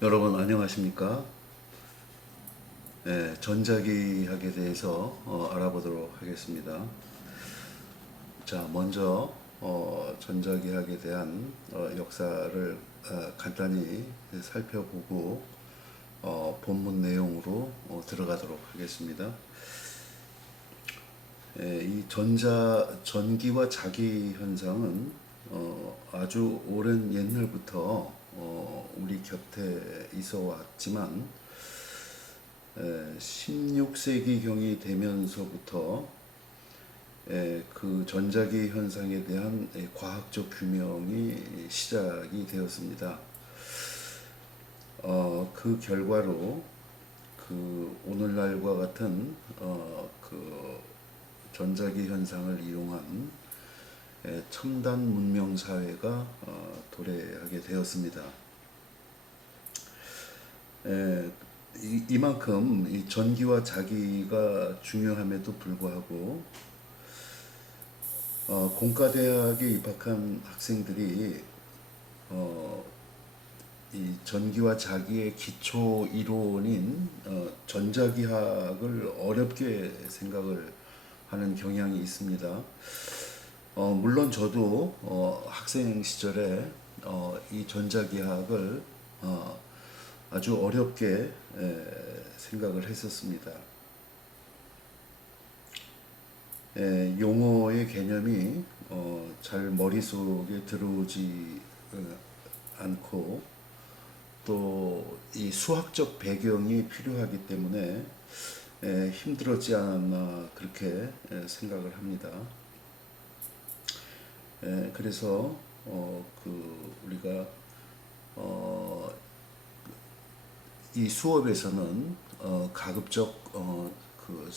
여러분 안녕하십니까? 전자기학에 대해서 알아보도록 하겠습니다. 자, 먼저 전자기학에 대한 역사를 간단히 살펴보고 본문 내용으로 들어가도록 하겠습니다. 이 전기와 자기 현상은 아주 오랜 옛날부터 우리 곁에 있어 왔지만 16세기경이 되면서부터 그 전자기 현상에 대한 과학적 규명이 시작이 되었습니다. 그 결과로 그 오늘날과 같은 그 전자기 현상을 이용한 첨단 문명 사회가 도래하게 되었습니다. 이만큼 이 전기와 자기가 중요함에도 불구하고 공과대학에 입학한 학생들이 이 전기와 자기의 기초 이론인 전자기학을 어렵게 생각을 하는 경향이 있습니다. 물론 저도 학생 시절에 이 전자기학을 아주 어렵게 생각을 했었습니다. 용어의 개념이 잘 머릿속에 들어오지 않고 또 이 수학적 배경이 필요하기 때문에 힘들었지 않았나 그렇게 생각을 합니다. 그래서 우리가 이 수업에서는 가급적 그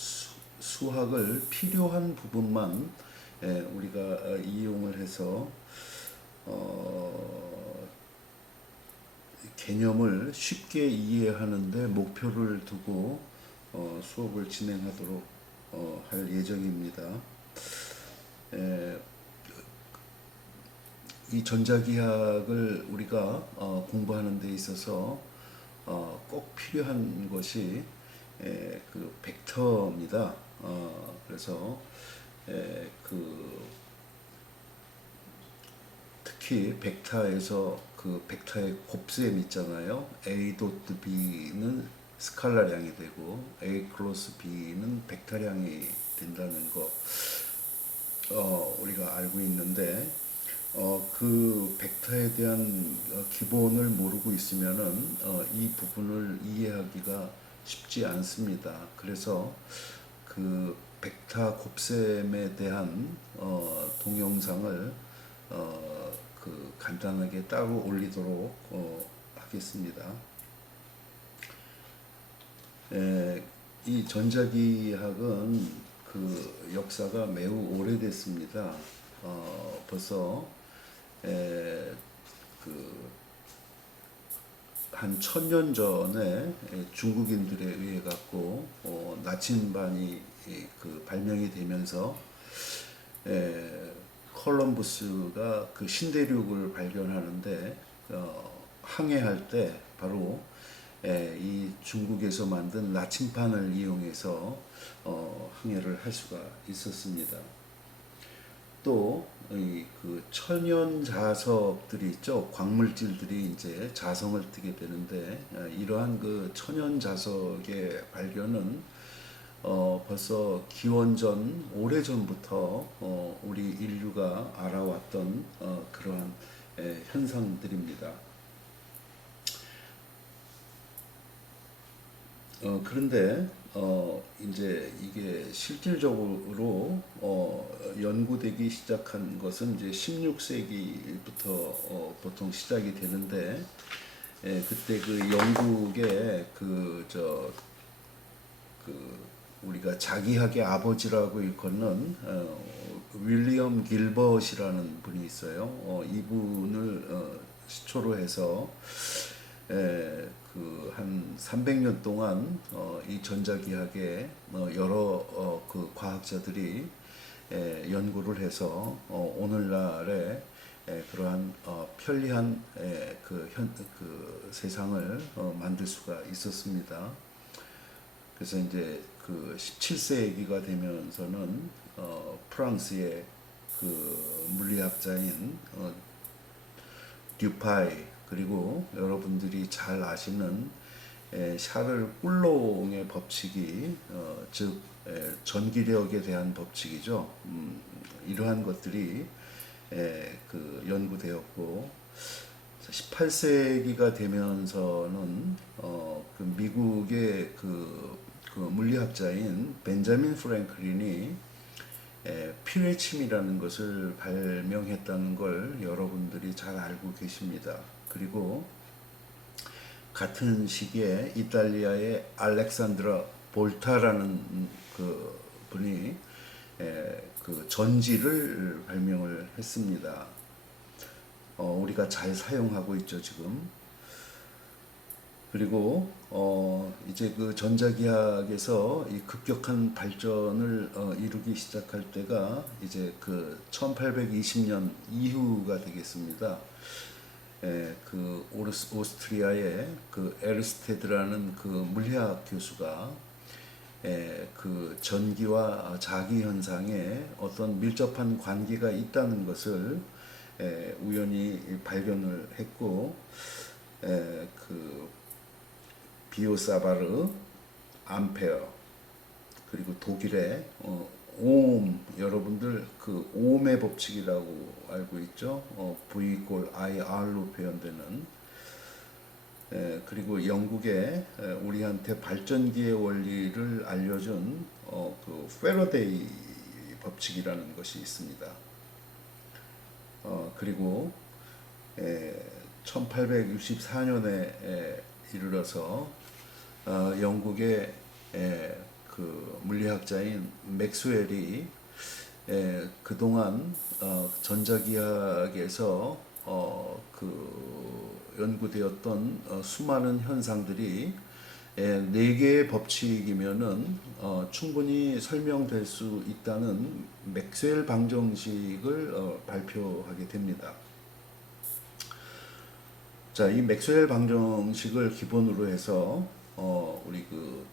수학을 필요한 부분만 우리가 이용을 해서 개념을 쉽게 이해하는데 목표를 두고 수업을 진행하도록 할 예정입니다. 이 전자기학을 우리가 공부하는 데 있어서 꼭 필요한 것이 그 벡터입니다. 그래서 특히 벡터에서 그 벡터의 곱셈 있잖아요. A 도트 B는 스칼라량이 되고 A 크로스 B는 벡터량이 된다는 거 우리가 알고 있는데 그 벡터에 대한 기본을 모르고 있으면은 이 부분을 이해하기가 쉽지 않습니다. 그래서 그 벡터 곱셈에 대한 동영상을 그 간단하게 따로 올리도록 하겠습니다. 이 전자기학은 그 역사가 매우 오래됐습니다. 벌써 한 1000년 전에 중국인들에 의해 갖고 나침반이 그 발명이 되면서 콜럼부스가 그 신대륙을 발견하는데 항해할 때 바로 이 중국에서 만든 나침반을 이용해서 항해를 할 수가 있었습니다. 또 그 천연 자석들이 있죠. 광물질들이 이제 자성을 띠게 되는데 이러한 그 천연 자석의 발견은 벌써 기원전 오래전부터 우리 인류가 알아왔던 그러한 현상들입니다. 그런데 이제 이게 실질적으로 연구되기 시작한 것은 이제 16세기부터 보통 시작이 되는데 그때 그 영국의 우리가 자기학의 아버지라고 일컫는 윌리엄 길벗이라는 분이 있어요. 이분을 시초로 해서 그 한 300년 동안 이 전자기학에 여러 그 과학자들이 연구를 해서 오늘날에 그러한 편리한 그 세상을 만들 수가 있었습니다. 그래서 이제 그 17세기가 되면서는 프랑스의 그 물리학자인 듀파이, 그리고 여러분들이 잘 아시는 샤를 꿀롱의 법칙이 즉 전기력에 대한 법칙이죠. 이러한 것들이 그 연구되었고, 18세기가 되면서는 그 미국의 그 물리학자인 벤자민 프랭클린이 피레침이라는 것을 발명했다는 걸 여러분들이 잘 알고 계십니다. 그리고 같은 시기에 이탈리아의 알렉산드라 볼타라는 그 분이 그 전지를 발명을 했습니다. 우리가 잘 사용하고 있죠, 지금. 그리고 이제 그 전자기학에서 이 급격한 발전을 이루기 시작할 때가 이제 그 1820년 이후가 되겠습니다. 그 오스트리아의 그 에르스테드라는 그 물리학 교수가 그 전기와 자기 현상에 어떤 밀접한 관계가 있다는 것을 우연히 발견을 했고, 그 비오사바르, 암페어, 그리고 독일의 오hm, 여러분들 그 오음의 법칙이라고 알고 있죠. V = IR로 표현되는. 그리고 영국의 우리한테 발전기의 원리를 알려준 그 페러데이 법칙이라는 것이 있습니다. 그리고 1864년에 이르러서 영국의 그 물리학자인 맥스웰이 그동안 전자기학에서 그 연구되었던 수많은 현상들이 4개의 법칙이면은 충분히 설명될 수 있다는 맥스웰 방정식을 발표하게 됩니다. 자, 이 맥스웰 방정식을 기본으로 해서 우리 그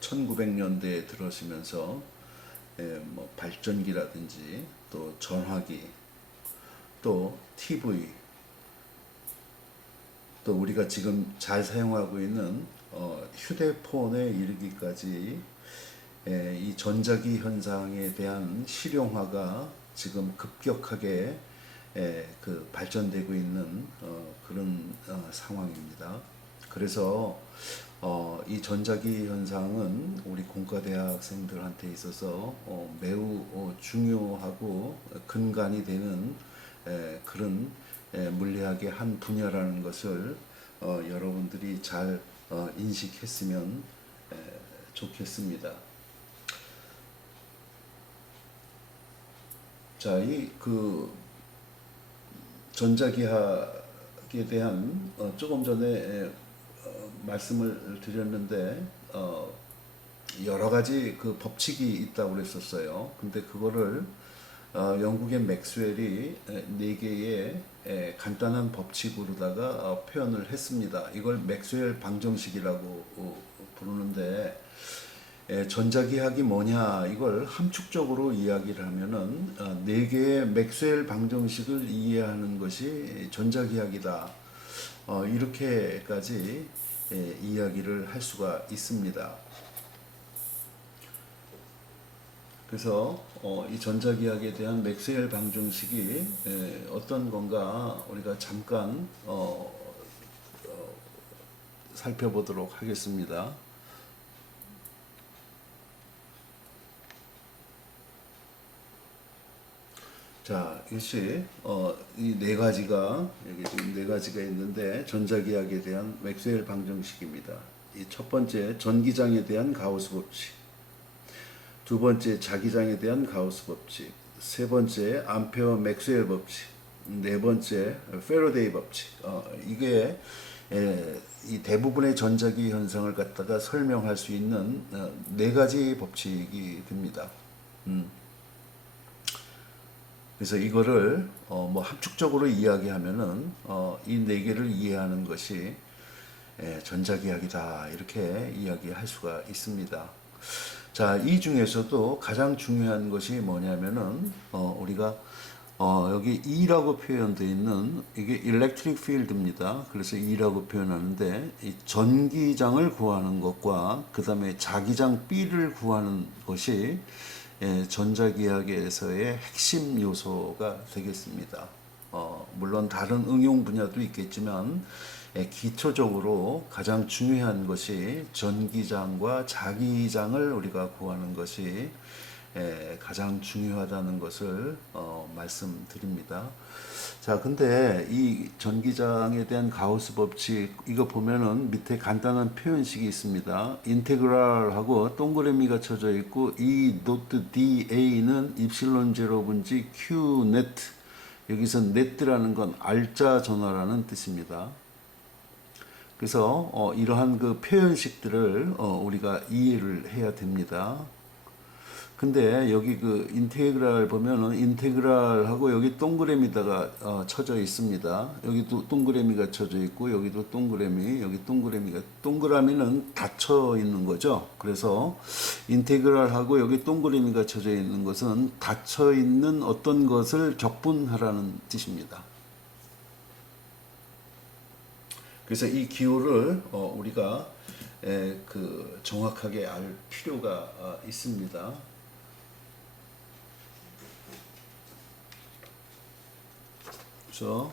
1900년대에 들어서면서 뭐 발전기라든지 또 전화기, 또 TV, 또 우리가 지금 잘 사용하고 있는 휴대폰에 이르기까지 이 전자기 현상에 대한 실용화가 지금 급격하게 그 발전되고 있는 그런 상황입니다. 그래서 이 전자기 현상은 우리 공과대학생들한테 있어서 매우 중요하고 근간이 되는 그런 물리학의 한 분야라는 것을 여러분들이 잘 인식했으면 좋겠습니다. 자, 이 그 전자기학에 대한 조금 전에 말씀을 드렸는데 여러 가지 그 법칙이 있다고 그랬었어요. 근데 그거를 영국의 맥스웰이 4개의 간단한 법칙으로다가 표현을 했습니다. 이걸 맥스웰 방정식이라고 부르는데, 전자기학이 뭐냐, 이걸 함축적으로 이야기를 하면은 4개의 맥스웰 방정식을 이해하는 것이 전자기학이다, 이렇게까지 이야기를 할 수가 있습니다. 그래서 이 전자기학에 대한 맥스웰 방정식이 어떤 건가 우리가 잠깐 살펴보도록 하겠습니다. 자, 일시 이 4가지가 여기 지금 4가지가 있는데, 전자기학에 대한 맥스웰 방정식입니다. 이 첫 번째, 전기장에 대한 가우스 법칙. 두 번째, 자기장에 대한 가우스 법칙. 세 번째, 암페어 맥스웰 법칙. 네 번째, 페러데이 법칙. 이게 이 대부분의 전자기 현상을 갖다가 설명할 수 있는 4가지 법칙이 됩니다. 그래서 이거를 뭐 함축적으로 이야기하면은 이 네 개를 이해하는 것이 전자기학이다 이렇게 이야기할 수가 있습니다. 자, 이 중에서도 가장 중요한 것이 뭐냐면은 우리가 여기 E라고 표현되어 있는 이게 electric field입니다. 그래서 E라고 표현하는데 이 전기장을 구하는 것과 그 다음에 자기장 B를 구하는 것이 전자기학에서의 핵심 요소가 되겠습니다. 물론 다른 응용 분야도 있겠지만 기초적으로 가장 중요한 것이 전기장과 자기장을 우리가 구하는 것이 가장 중요하다는 것을 말씀드립니다. 자, 근데 이 전기장에 대한 가우스 법칙 이거 보면은 밑에 간단한 표현식이 있습니다. 인테그랄하고 동그라미가 쳐져 있고 이 노트 DA는 입실론 제로분지 Q 네트 여기서 네트라는 건 알짜 전화라는 뜻입니다. 그래서 이러한 그 표현식들을 우리가 이해를 해야 됩니다. 근데 여기 그 인테그랄 보면은 인테그랄하고 여기 동그라미다가 쳐져 있습니다. 여기도 동그라미가 쳐져 있고 여기도 동그라미, 여기 동그라미가 동그라미는 닫혀 있는 거죠. 그래서 인테그랄하고 여기 동그라미가 쳐져 있는 것은 닫혀 있는 어떤 것을 적분하라는 뜻입니다. 그래서 이 기호를 우리가 그 정확하게 알 필요가 있습니다. 그렇죠?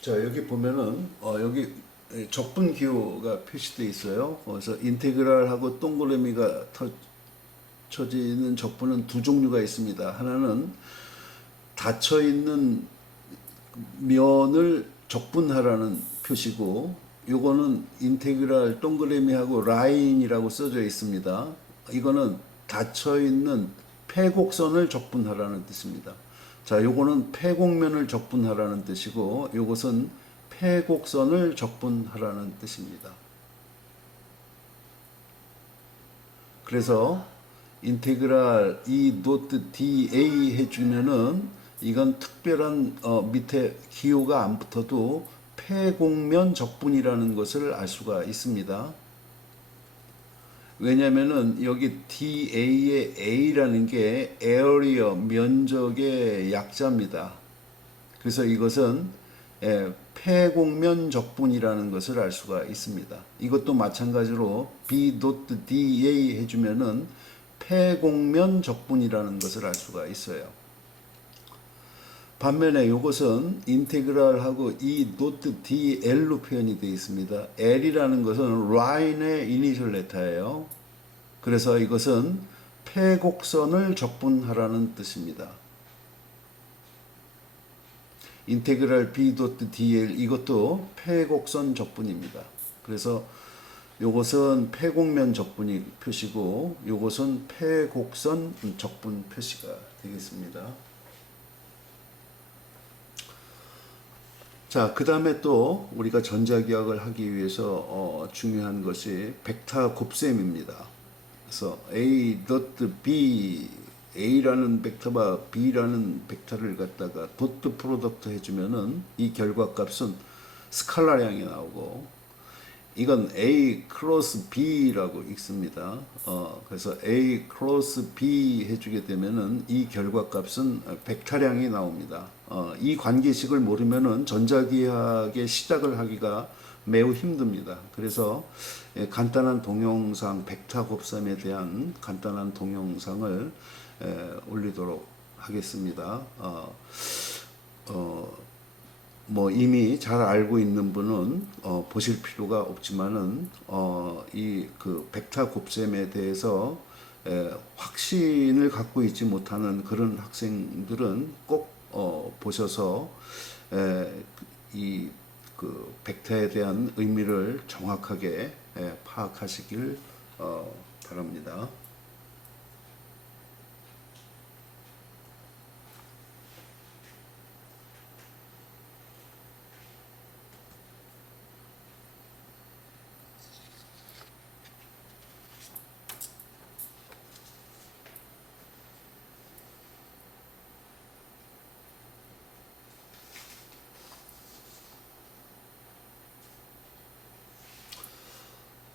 자, 여기 보면은 여기 적분 기호가 표시되어 있어요. 그래서 인테그랄하고 동그라미가 쳐지는 적분은 두 종류가 있습니다. 하나는 닫혀 있는 면을 적분하라는 표시고 요거는 인테그랄 동그라미하고 라인이라고 써져 있습니다. 이거는 닫혀 있는 폐곡선을 적분하라는 뜻입니다. 자, 요거는 폐곡면을 적분하라는 뜻이고 요것은 폐곡선을 적분하라는 뜻입니다. 그래서 인테그랄 E 노트 DA 해주면은 이건 특별한 밑에 기호가 안 붙어도 폐곡면 적분이라는 것을 알 수가 있습니다. 왜냐면은 여기 DA의 A라는 게 area 면적의 약자입니다. 그래서 이것은 폐곡면 적분이라는 것을 알 수가 있습니다. 이것도 마찬가지로 B 노트 DA 해주면은 폐곡면 적분이라는 것을 알 수가 있어요. 반면에 이것은 인테그랄하고 이 노트 DL로 표현이 되어 있습니다. L이라는 것은 라인의 이니셜 레터예요. 그래서 이것은 폐곡선을 적분하라는 뜻입니다. 인테그랄 B 도트 DL 이것도 폐곡선 적분입니다. 그래서 요것은 폐곡면 적분이 표시고 요것은 폐곡선 적분 표시가 되겠습니다. 자, 그 다음에 또 우리가 전자기학을 하기 위해서 중요한 것이 벡터 곱셈입니다. 그래서 A 도트 B A라는 벡터와 B라는 벡터를 갖다가 도트 프로덕트 해주면은 이 결과값은 스칼라량이 나오고 이건 A 크로스 B라고 읽습니다. 그래서 A 크로스 B 해주게 되면은 이 결과값은 벡터량이 나옵니다. 이 관계식을 모르면은 전자기학의 시작을 하기가 매우 힘듭니다. 그래서 간단한 동영상 벡터 곱셈에 대한 간단한 동영상을 올리도록 하겠습니다. 뭐 이미 잘 알고 있는 분은 보실 필요가 없지만은 이 그 벡터 곱셈에 대해서 확신을 갖고 있지 못하는 그런 학생들은 꼭 보셔서 이 그 벡터에 대한 의미를 정확하게 파악하시길 바랍니다.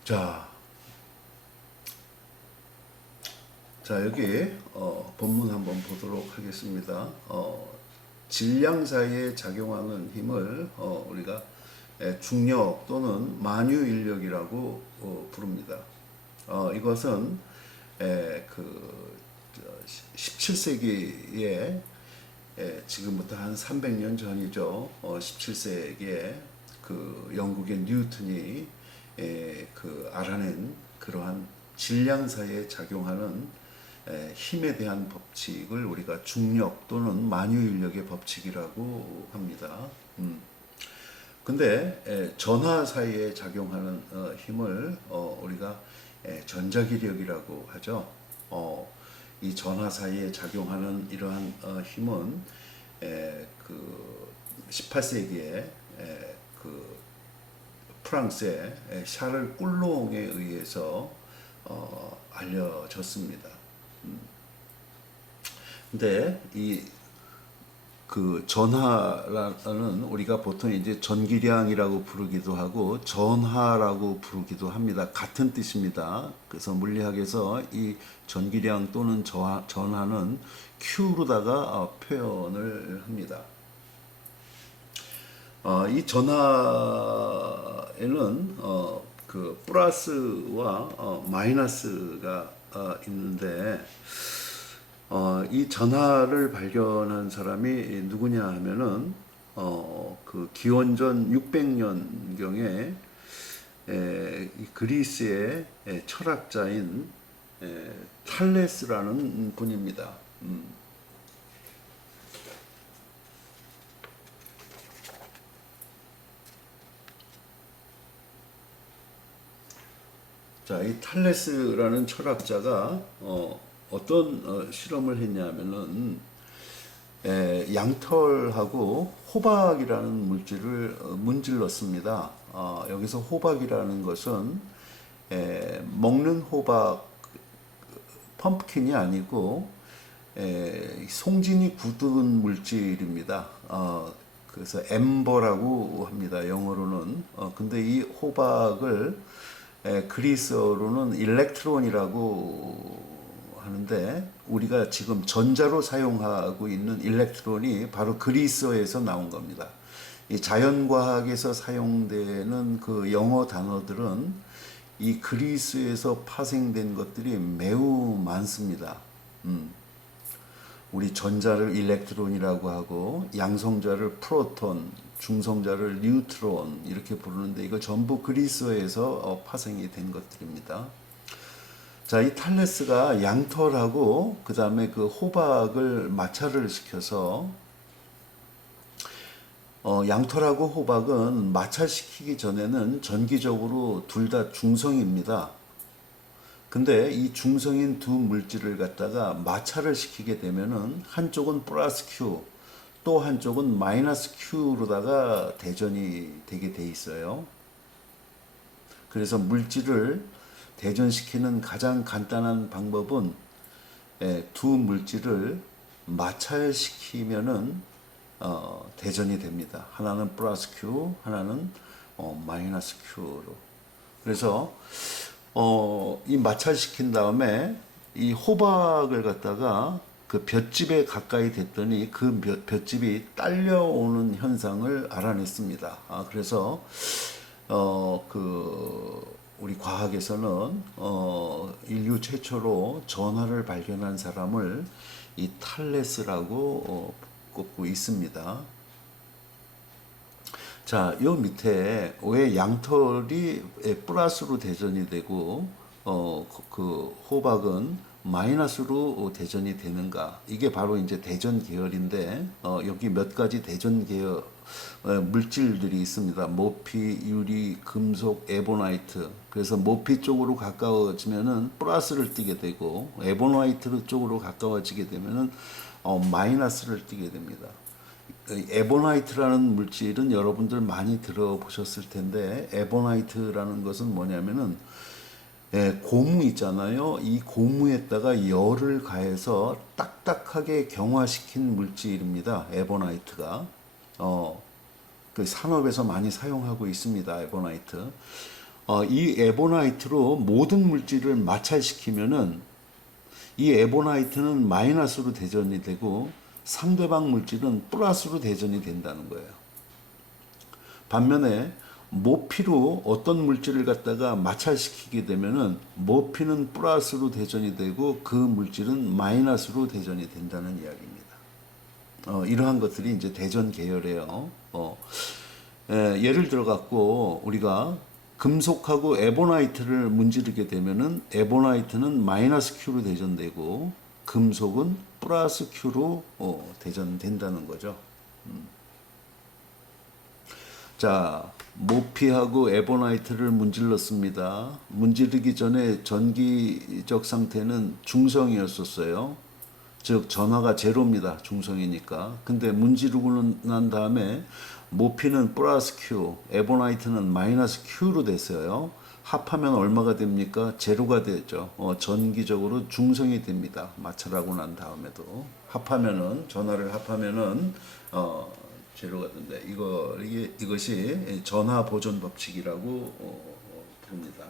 자, 여기 본문 한번 보도록 하겠습니다. 질량 사이에 작용하는 힘을 우리가 중력 또는 만유인력이라고 부릅니다. 이것은 그 17세기에 지금부터 한 300년 전이죠. 17세기에 그 영국의 뉴턴이 그 알아낸 그러한 질량 사이에 작용하는 힘에 대한 법칙을 우리가 중력 또는 만유인력의 법칙이라고 합니다. 근데 전하 사이에 작용하는 힘을 우리가 전자기력이라고 하죠. 이 전하 사이에 작용하는 이러한 힘은 그 18세기에 그 프랑스의 샤를 꿀롱에 의해서 알려졌습니다. 근데 이 그 전하라는 우리가 보통 이제 전기량이라고 부르기도 하고 전하라고 부르기도 합니다. 같은 뜻입니다. 그래서 물리학에서 이 전기량 또는 전하는 Q로다가 표현을 합니다. 이 전하에는 그 플러스와 마이너스가 있는데 이 전하를 발견한 사람이 누구냐 하면은 그 기원전 600년경에 그리스의 철학자인 탈레스라는 분입니다. 자, 이 탈레스라는 철학자가 어떤 실험을 했냐면은 양털하고 호박이라는 물질을 문질렀습니다. 여기서 호박이라는 것은 먹는 호박 펌프킨이 아니고 송진이 굳은 물질입니다. 그래서 엠버라고 합니다. 영어로는. 근데 이 호박을 그리스어로는 일렉트론이라고 하는데 우리가 지금 전자로 사용하고 있는 일렉트론이 바로 그리스어에서 나온 겁니다. 이 자연과학에서 사용되는 그 영어 단어들은 이 그리스에서 파생된 것들이 매우 많습니다. 우리 전자를 일렉트론이라고 하고 양성자를 프로톤, 중성자를 뉴트론 이렇게 부르는데 이거 전부 그리스어에서 파생이 된 것들입니다. 자, 이 탈레스가 양털하고 그 다음에 그 호박을 마찰을 시켜서 양털하고 호박은 마찰시키기 전에는 전기적으로 둘 다 중성입니다. 근데 이 중성인 두 물질을 갖다가 마찰을 시키게 되면은 한쪽은 플러스 Q, 또 한쪽은 마이너스 Q로다가 대전이 되게 돼 있어요. 그래서 물질을 대전시키는 가장 간단한 방법은 두 물질을 마찰시키면은 대전이 됩니다. 하나는 플러스 Q, 하나는 마이너스 Q로. 그래서 이 마찰시킨 다음에 이 호박을 갖다가 그 볏짚에 가까이 됐더니 그 볏짚이 딸려오는 현상을 알아냈습니다. 그래서 우리 과학에서는 인류 최초로 전하를 발견한 사람을 이 탈레스라고 꼽고 있습니다. 자, 요 밑에 왜 양털이 플러스로 대전이 되고 그 호박은 마이너스로 대전이 되는가? 이게 바로 이제 대전 계열인데 여기 몇 가지 대전 계열 물질들이 있습니다. 모피, 유리, 금속, 에보나이트. 그래서 모피 쪽으로 가까워지면은 플러스를 띠게 되고 에보나이트 쪽으로 가까워지게 되면은 마이너스를 띠게 됩니다. 에보나이트라는 물질은 여러분들 많이 들어보셨을 텐데 에보나이트라는 것은 뭐냐면은 고무 있잖아요. 이 고무에다가 열을 가해서 딱딱하게 경화시킨 물질입니다. 에보나이트가 그 산업에서 많이 사용하고 있습니다. 에보나이트. 이 에보나이트로 모든 물질을 마찰시키면은 이 에보나이트는 마이너스로 대전이 되고 상대방 물질은 플러스로 대전이 된다는 거예요. 반면에 모피로 어떤 물질을 갖다가 마찰시키게 되면은 모피는 플러스로 대전이 되고 그 물질은 마이너스로 대전이 된다는 이야기입니다. 이러한 것들이 이제 대전 계열이에요. 예를 들어 갖고 우리가 금속하고 에보나이트를 문지르게 되면은 에보나이트는 마이너스 Q로 대전되고 금속은 플러스 Q로 대전된다는 거죠. 자, 모피하고 에보나이트를 문질렀습니다. 문지르기 전에 전기적 상태는 중성이었었어요. 즉 전하가 제로입니다. 중성이니까. 근데 문지르고 난 다음에 모피는 플러스 Q, 에보나이트는 마이너스 Q로 됐어요. 합하면 얼마가 됩니까? 제로가 되죠. 전기적으로 중성이 됩니다. 마찰하고 난 다음에도 합하면은 전하를 합하면은 제로가 된다. 이것이 전하 보존 법칙이라고 부릅니다.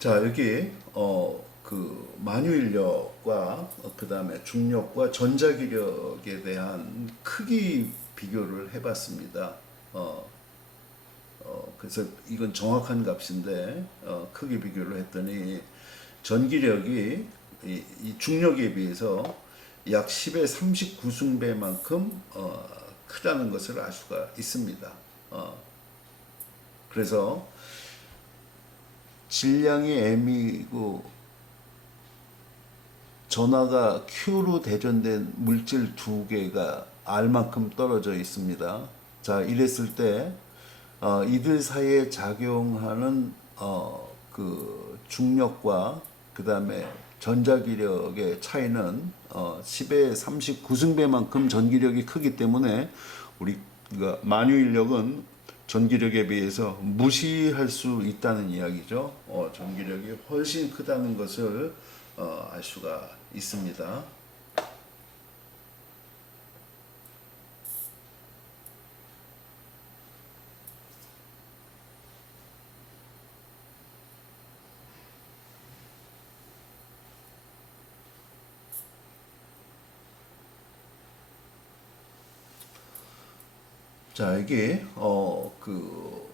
자, 여기 그 만유인력과 그다음에 중력과 전자기력에 대한 크기 비교를 해봤습니다. 그래서 이건 정확한 값인데 크기 비교를 했더니 전기력이 이 중력에 비해서 약 10의 39승배만큼 크다는 것을 알 수가 있습니다. 그래서 질량이 m이고 전하가 q로 대전된 물질 두 개가 r만큼 떨어져 있습니다. 자, 이랬을 때 이들 사이에 작용하는 그 중력과 그 다음에 전자기력의 차이는 10의 39승배만큼 전기력이 크기 때문에 우리가 만유인력은 전기력에 비해서 무시할 수 있다는 이야기죠. 전기력이 훨씬 크다는 것을 알 수가 있습니다. 자, 여기 그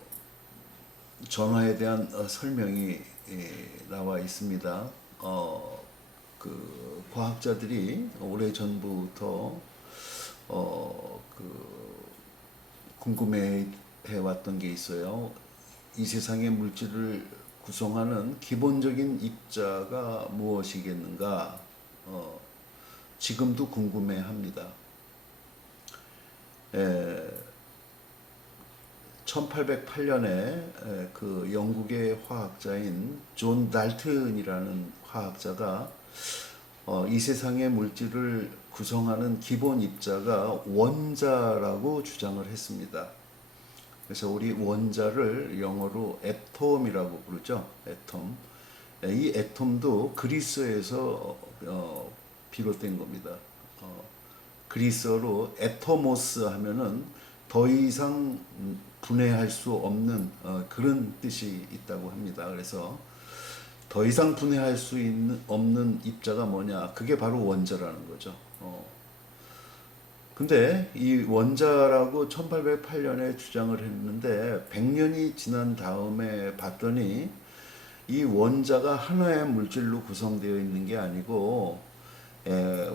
전화에 대한 설명이 나와 있습니다. 그 과학자들이 오래 전부터 그 궁금해 왔던 게 있어요. 이 세상의 물질을 구성하는 기본적인 입자가 무엇이겠는가? 지금도 궁금해 합니다. 1808년에 그 영국의 화학자인 존 달튼이라는 화학자가 이 세상의 물질을 구성하는 기본 입자가 원자라고 주장을 했습니다. 그래서 우리 원자를 영어로 애톰이라고 부르죠. 애톰. 이 애톰도 그리스에서 비롯된 겁니다. 그리스어로 애토모스 하면은 더 이상 분해할 수 없는 그런 뜻이 있다고 합니다. 그래서 더 이상 분해할 수 없는 입자가 뭐냐? 그게 바로 원자라는 거죠. 근데 이 원자라고 1808년에 주장을 했는데 100년이 지난 다음에 봤더니 이 원자가 하나의 물질로 구성되어 있는 게 아니고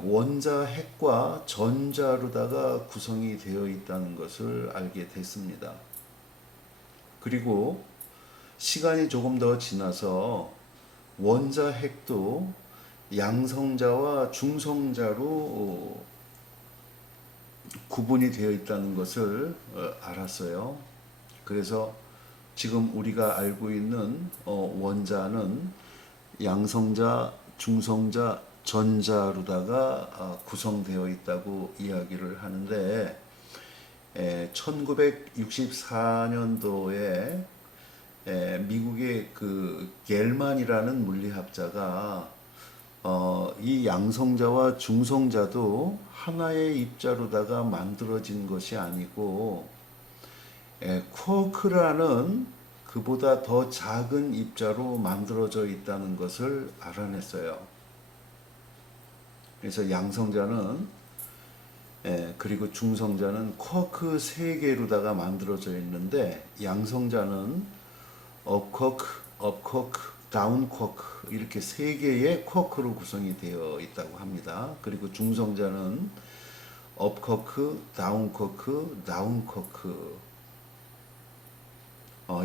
원자 핵과 전자로다가 구성이 되어 있다는 것을 알게 됐습니다. 그리고 시간이 조금 더 지나서 원자 핵도 양성자와 중성자로 구분이 되어 있다는 것을 알았어요. 그래서 지금 우리가 알고 있는 원자는 양성자, 중성자, 전자로다가 구성되어 있다고 이야기를 하는데 1964년도에 미국의 그 겔만이라는 물리학자가 이 양성자와 중성자도 하나의 입자로다가 만들어진 것이 아니고 쿼크라는 그보다 더 작은 입자로 만들어져 있다는 것을 알아냈어요. 그래서 양성자는 그리고 중성자는 쿼크 3개로다가 만들어져 있는데 양성자는 업쿼크, 업쿼크, 다운쿼크 이렇게 3개의 쿼크로 구성이 되어 있다고 합니다. 그리고 중성자는 업쿼크, 다운쿼크, 다운쿼크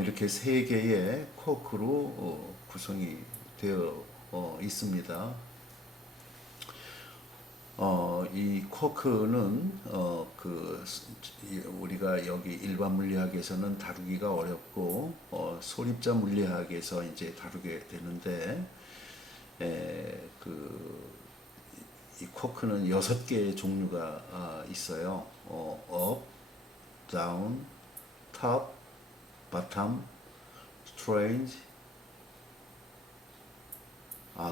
이렇게 3개의 쿼크로 구성이 되어 있습니다. 이 쿼크는 우리가 여기 일반 물리학에서는 다루기가 어렵고 소립자 물리학에서 이제 다루게 되는데 이 쿼크는 6개의 종류가 있어요. 업, 다운, 탑, 바텀, 스트레인지.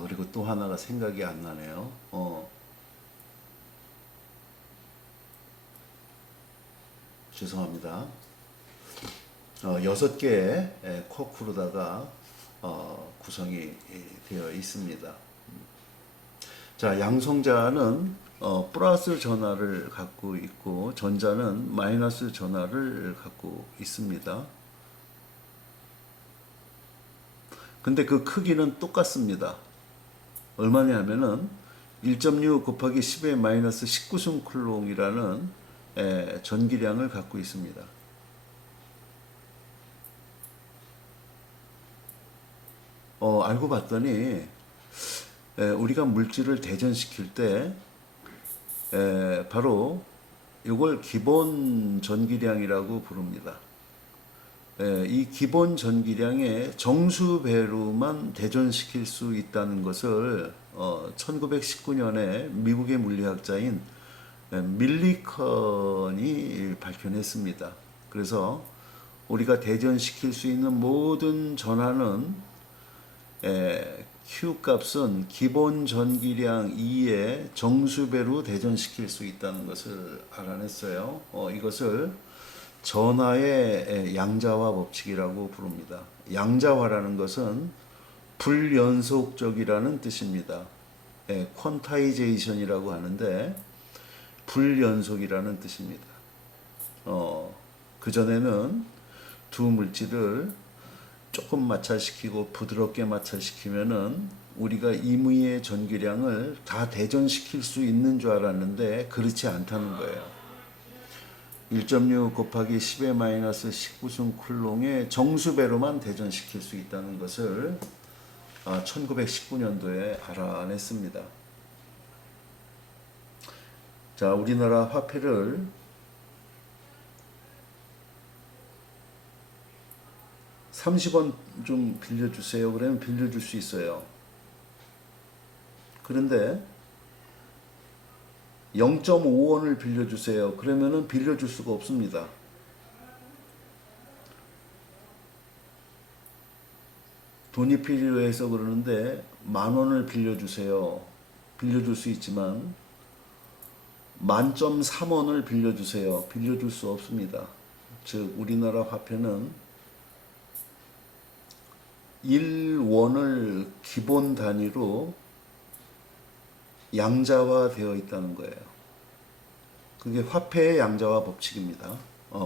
그리고 또 하나가 생각이 안 나네요. 죄송합니다. 6개의 쿼크로다가 구성이 되어 있습니다. 자, 양성자는 플러스 전하를 갖고 있고 전자는 마이너스 전하를 갖고 있습니다. 근데 그 크기는 똑같습니다. 얼마냐면은 1.6 곱하기 10의 마이너스 19승 쿨롱이라는 전기량을 갖고 있습니다. 알고 봤더니 우리가 물질을 대전시킬 때 바로 이걸 기본 전기량이라고 부릅니다. 이 기본 전기량의 정수배로만 대전시킬 수 있다는 것을 1919년에 미국의 물리학자인 밀리컨이 밝혀냈습니다. 그래서 우리가 대전시킬 수 있는 모든 전하는 Q 값은 기본 전기량 2의 정수배로 대전시킬 수 있다는 것을 알아냈어요. 이것을 전하의 양자화 법칙이라고 부릅니다. 양자화라는 것은 불연속적이라는 뜻입니다. 퀀타이제이션이라고 하는데 불연속이라는 뜻입니다. 그전에는 두 물질을 조금 마찰시키고 부드럽게 마찰시키면은 우리가 임의의 전기량을 다 대전시킬 수 있는 줄 알았는데 그렇지 않다는 거예요. 1.6 곱하기 10의 마이너스 19승 쿨롱의 정수배로만 대전시킬 수 있다는 것을 1919년도에 알아냈습니다. 자, 우리나라 화폐를 30원 좀 빌려주세요. 그러면 빌려줄 수 있어요. 그런데 0.5원을 빌려주세요. 그러면은 빌려줄 수가 없습니다. 돈이 필요해서 그러는데 10,000원을 빌려주세요. 빌려줄 수 있지만 10,3원을 빌려주세요. 빌려줄 수 없습니다. 즉 우리나라 화폐는 1원을 기본 단위로 양자화 되어 있다는 거예요. 그게 화폐의 양자화 법칙입니다.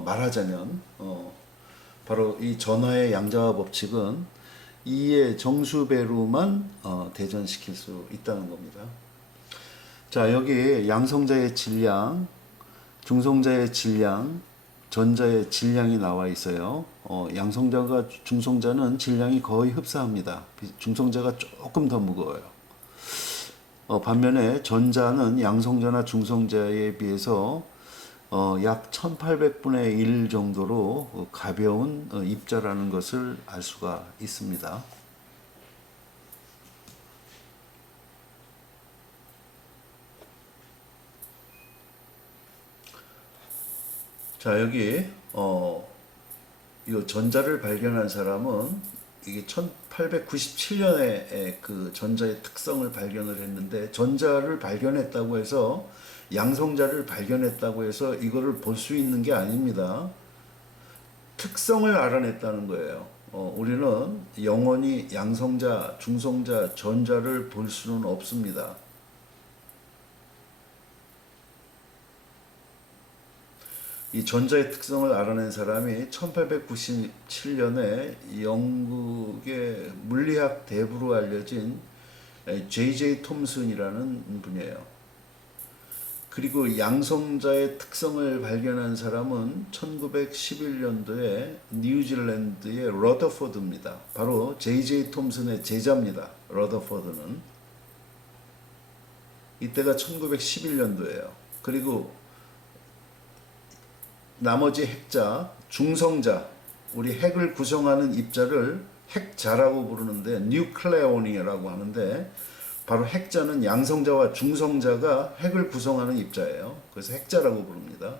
말하자면 바로 이 전하의 양자화 법칙은 2의 정수배로만 대전시킬 수 있다는 겁니다. 자, 여기 양성자의 질량, 중성자의 질량, 전자의 질량이 나와 있어요. 양성자가 중성자는 질량이 거의 흡사합니다. 중성자가 조금 더 무거워요. 반면에 전자는 양성자나 중성자에 비해서 약 1800분의 1 정도로 가벼운 입자라는 것을 알 수가 있습니다. 자, 여기 이 전자를 발견한 사람은 이게 1897년에 그 전자의 특성을 발견을 했는데, 전자를 발견했다고 해서 양성자를 발견했다고 해서 이거를 볼 수 있는 게 아닙니다. 특성을 알아냈다는 거예요. 우리는 영원히 양성자, 중성자, 전자를 볼 수는 없습니다. 이 전자의 특성을 알아낸 사람이 1897년에 영국의 물리학 대부로 알려진 J.J. 톰슨이라는 분이에요. 그리고 양성자의 특성을 발견한 사람은 1911년도에 뉴질랜드의 러더포드입니다. 바로 J.J. 톰슨의 제자입니다. 러더포드는. 이때가 1911년도예요. 그리고 나머지 핵자, 중성자, 우리 핵을 구성하는 입자를 핵자라고 부르는데 뉴클레온이라고 하는데, 바로 핵자는 양성자와 중성자가 핵을 구성하는 입자예요. 그래서 핵자라고 부릅니다.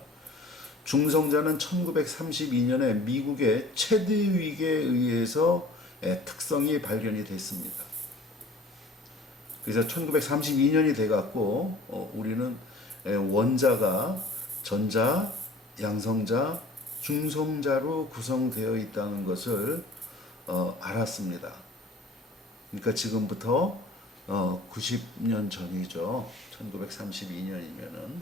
중성자는 1932년에 미국의 체드윅에 의해서 특성이 발견이 됐습니다. 그래서 1932년이 돼갖고 우리는 원자가 전자, 양성자, 중성자로 구성되어 있다는 것을 알았습니다. 그러니까 지금부터 90년 전이죠. 1932년이면은.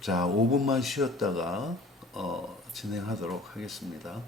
자, 5분만 쉬었다가 진행하도록 하겠습니다.